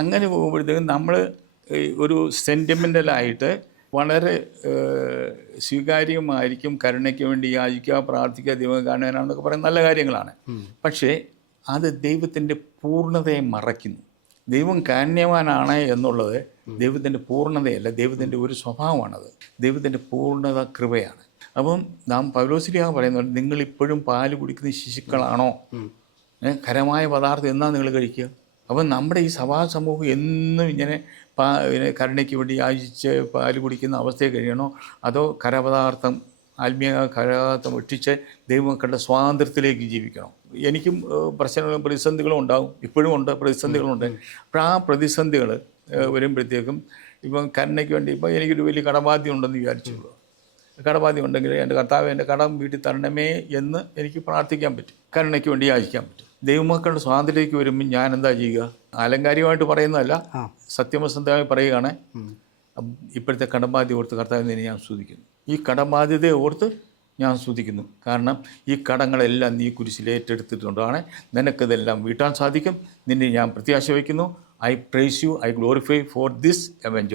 അങ്ങനെ പോകുമ്പോഴത്തേക്കും നമ്മൾ ഒരു സെൻറ്റിമെൻ്റലായിട്ട് വളരെ സ്വീകാര്യമായിരിക്കും. കരുണയ്ക്ക് വേണ്ടി യാചിക്കുക, പ്രാർത്ഥിക്കുക, ദൈവം കാണാനാണെന്നൊക്കെ പറയുന്ന നല്ല കാര്യങ്ങളാണ്. പക്ഷേ അത് ദൈവത്തിൻ്റെ പൂർണ്ണതയെ മറയ്ക്കുന്നു. ദൈവം കാരുണ്യവാനാണ് എന്നുള്ളത് ദൈവത്തിൻ്റെ പൂർണ്ണതയല്ല, ദൈവത്തിൻ്റെ ഒരു സ്വഭാവമാണത്. ദൈവത്തിൻ്റെ പൂർണ്ണത കൃപയാണ്. അപ്പം നാം പൗലോസ്ലീഹ പറയുന്നത്, നിങ്ങളിപ്പോഴും പാല് കുടിക്കുന്ന ശിശുക്കളാണോ? ഖരമായ പദാർത്ഥം എന്നാ നിങ്ങൾ കഴിക്കുക? അപ്പം നമ്മുടെ ഈ സഭാ സമൂഹം എന്നും ഇങ്ങനെ കരുണയ്ക്ക് വേണ്ടി യാചിച്ച് പാല് കുടിക്കുന്ന അവസ്ഥയെ കഴിയണോ? അതോ കരപദാർത്ഥം, ആത്മീയ കരപദാർത്ഥം വെട്ടിച്ച് ദൈവമക്കളുടെ സ്വാതന്ത്ര്യത്തിലേക്ക് ജീവിക്കണോ? എനിക്കും പ്രശ്നങ്ങളും പ്രതിസന്ധികളും ഉണ്ടാവും, ഇപ്പോഴും ഉണ്ട്, പ്രതിസന്ധികളുണ്ട്. അപ്പോൾ ആ പ്രതിസന്ധികൾ വരുമ്പോഴത്തേക്കും ഇപ്പം കരുണയ്ക്ക് വേണ്ടി ഇപ്പം എനിക്കൊരു വലിയ കടബാധ്യം ഉണ്ടെന്ന് വിചാരിച്ചുള്ളൂ. കടബാധ്യം ഉണ്ടെങ്കിൽ എൻ്റെ കർത്താവ് എൻ്റെ കടം വീട്ടിൽ തരണമേ എന്ന് എനിക്ക് പ്രാർത്ഥിക്കാൻ പറ്റും, കരുണയ്ക്ക് വേണ്ടി യാചിക്കാൻ പറ്റും. ദൈവമക്കളുടെ സ്വാതന്ത്ര്യത്തിലേക്ക് വരുമ്പോൾ ഞാൻ എന്താ ചെയ്യുക? ആലങ്കാരികമായിട്ട് പറയുന്നതല്ല, സത്യവസന്ധമായി പറയുകയാണ്. ഇപ്പോഴത്തെ കടബാധ്യത ഓർത്ത് കർത്താവിനെ ഞാൻ സ്തുതിക്കുന്നു. ഈ കടബാധ്യതയെ ഓർത്ത് ഞാൻ സ്തുതിക്കുന്നു. കാരണം ഈ കടങ്ങളെല്ലാം നീ കുരിശിൽ ഏറ്റെടുത്തിട്ടുണ്ടാണ്. നിനക്കിതെല്ലാം വീട്ടാൻ സാധിക്കും. നിന്നെ ഞാൻ പ്രത്യാശ വയ്ക്കുന്നു. I praise you, I glorify for this എവൻജൽ.